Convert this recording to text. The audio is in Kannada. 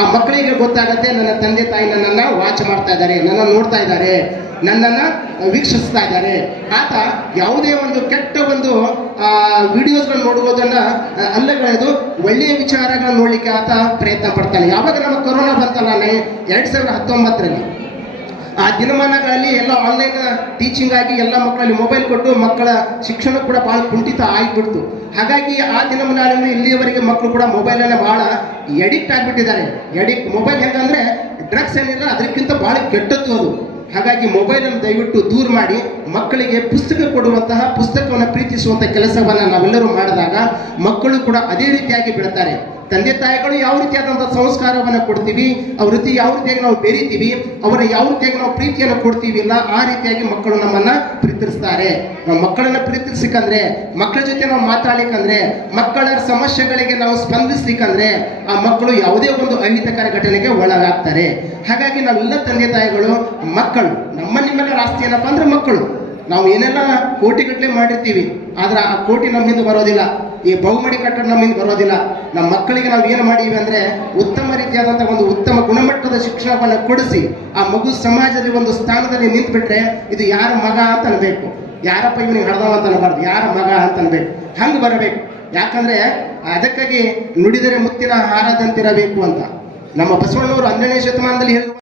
ಆ ಮಕ್ಕಳಿಗೆ ಗೊತ್ತಾಗತ್ತೆ, ನನ್ನ ತಂದೆ ತಾಯಿ ನನ್ನನ್ನ ವಾಚ್ ಮಾಡ್ತಾ ಇದ್ದಾರೆ, ನನ್ನ ನೋಡ್ತಾ ಇದ್ದಾರೆ, ನನ್ನನ್ನ ವೀಕ್ಷಿಸ್ತಾ ಇದ್ದಾರೆ. ಆತ ಯಾವುದೇ ಒಂದು ಕೆಟ್ಟ ಒಂದು ವಿಡಿಯೋಸ್ಗಳನ್ನ ನೋಡುವುದನ್ನ ಅಲ್ಲಗಳೆದು ಒಳ್ಳೆಯ ವಿಚಾರಗಳನ್ನ ನೋಡ್ಲಿಕ್ಕೆ ಆತ ಪ್ರಯತ್ನ ಪಡ್ತಾನೆ. ಯಾವಾಗ ನಮ್ಮ ಕೊರೋನಾ ಬಂತಲ್ಲ 2019ರಲ್ಲಿ, ಆ ದಿನಮಾನಗಳಲ್ಲಿ ಎಲ್ಲ ಆನ್ಲೈನ್ ಟೀಚಿಂಗ್ ಆಗಿ ಎಲ್ಲ ಮಕ್ಕಳಲ್ಲಿ ಮೊಬೈಲ್ ಕೊಟ್ಟು ಮಕ್ಕಳ ಶಿಕ್ಷಣ ಕೂಡ ಭಾಳ ಕುಂಠಿತ ಆಗಿಬಿಡ್ತು. ಹಾಗಾಗಿ ಆ ದಿನಮಾನಗಳಲ್ಲಿ ಇಲ್ಲಿಯವರೆಗೆ ಮಕ್ಕಳು ಕೂಡ ಮೊಬೈಲನ್ನು ಭಾಳ ಎಡಿಕ್ಟ್ ಆಗಿಬಿಟ್ಟಿದ್ದಾರೆ. ಮೊಬೈಲ್ ಹೆಂಗಂದ್ರೆ ಡ್ರಗ್ಸ್ ಏನಿಲ್ಲ, ಅದಕ್ಕಿಂತ ಭಾಳ ಕೆಟ್ಟದ್ದು ಅದು. ಹಾಗಾಗಿ ಮೊಬೈಲನ್ನು ದಯವಿಟ್ಟು ದೂರ ಮಾಡಿ ಮಕ್ಕಳಿಗೆ ಪುಸ್ತಕ ಕೊಡುವಂತಹ, ಪುಸ್ತಕವನ್ನು ಪ್ರೀತಿಸುವಂತಹ ಕೆಲಸವನ್ನು ನಾವೆಲ್ಲರೂ ಮಾಡಿದಾಗ ಮಕ್ಕಳು ಕೂಡ ಅದೇ ರೀತಿಯಾಗಿ ಬೆಳ್ತಾರೆ. ತಂದೆ ತಾಯಿಗಳು ಯಾವ ರೀತಿಯಾದಂತಹ ಸಂಸ್ಕಾರವನ್ನು ಕೊಡ್ತೀವಿ, ಅವ್ರ ರೀತಿ ಯಾವ ರೀತಿಯಾಗಿ ನಾವು ಬೆರಿತೀವಿ, ಅವರ ಯಾವ ರೀತಿಯಾಗಿ ನಾವು ಪ್ರೀತಿಯನ್ನು ಕೊಡ್ತೀವಿ ಇಲ್ಲ, ಆ ರೀತಿಯಾಗಿ ಮಕ್ಕಳು ನಮ್ಮನ್ನ ಪ್ರೀತಿಸ್ತಾರೆ. ನಾವು ಮಕ್ಕಳನ್ನ ಪ್ರೀತಿಸ್ಲಿಕ್ಕಂದ್ರೆ, ಮಕ್ಕಳ ಜೊತೆ ನಾವು ಮಾತಾಡ್ಲಿಕ್ಕಂದ್ರೆ, ಮಕ್ಕಳ ಸಮಸ್ಯೆಗಳಿಗೆ ನಾವು ಸ್ಪಂದಿಸ್ಲಿಕ್ಕಂದ್ರೆ ಆ ಮಕ್ಕಳು ಯಾವುದೇ ಒಂದು ಅಹಿತಕರ ಘಟನೆಗೆ ಒಳಗಾಗ್ತಾರೆ. ಹಾಗಾಗಿ ನಾವೆಲ್ಲ ತಂದೆ ತಾಯಿಗಳು ಮಕ್ಕಳು, ನಮ್ಮ ನಿಮ್ಮೆಲ್ಲರ ಆಸ್ತಿ ಏನಪ್ಪಾ ಅಂದ್ರೆ ಮಕ್ಕಳು. ನಾವು ಏನೆಲ್ಲ ಕೋಟಿಗಟ್ಟಲೆ ಮಾಡಿರ್ತೀವಿ, ಆದ್ರೆ ಆ ಕೋಟಿ ನಮ್ಮಿಂದ ಬರೋದಿಲ್ಲ, ಈ ಬಹುಮಡಿ ಕಟ್ಟಡ ನಮ್ಮಿಂದ ಬರೋದಿಲ್ಲ. ನಮ್ಮ ಮಕ್ಕಳಿಗೆ ನಾವು ಏನು ಮಾಡೀವಿ ಅಂದ್ರೆ ಉತ್ತಮ ರೀತಿಯಾದಂತಹ ಒಂದು ಉತ್ತಮ ಗುಣಮಟ್ಟದ ಶಿಕ್ಷಣವನ್ನು ಕೊಡಿಸಿ ಆ ಮಗು ಸಮಾಜದಲ್ಲಿ ಒಂದು ಸ್ಥಾನದಲ್ಲಿ ನಿಂತ್ಬಿಟ್ರೆ ಇದು ಯಾರ ಮಗ ಅಂತ ಅನ್ಬೇಕು, ಯಾರಪ್ಪ ಇವನಿಗೆ ಹಡ್ದವ ಅಂತ ಅನ್ಬಾರ್ದು, ಯಾರ ಮಗ ಅಂತ ಅನ್ಬೇಕು, ಹಂಗೆ ಬರಬೇಕು. ಯಾಕಂದ್ರೆ ಅದಕ್ಕಾಗಿ ನುಡಿದರೆ ಮುತ್ತಿನ ಹಾರದಂತಿರಬೇಕು ಅಂತ ನಮ್ಮ ಬಸವಣ್ಣವರು 12ನೇ ಶತಮಾನದಲ್ಲಿ ಹೇಳಿದ್ರು.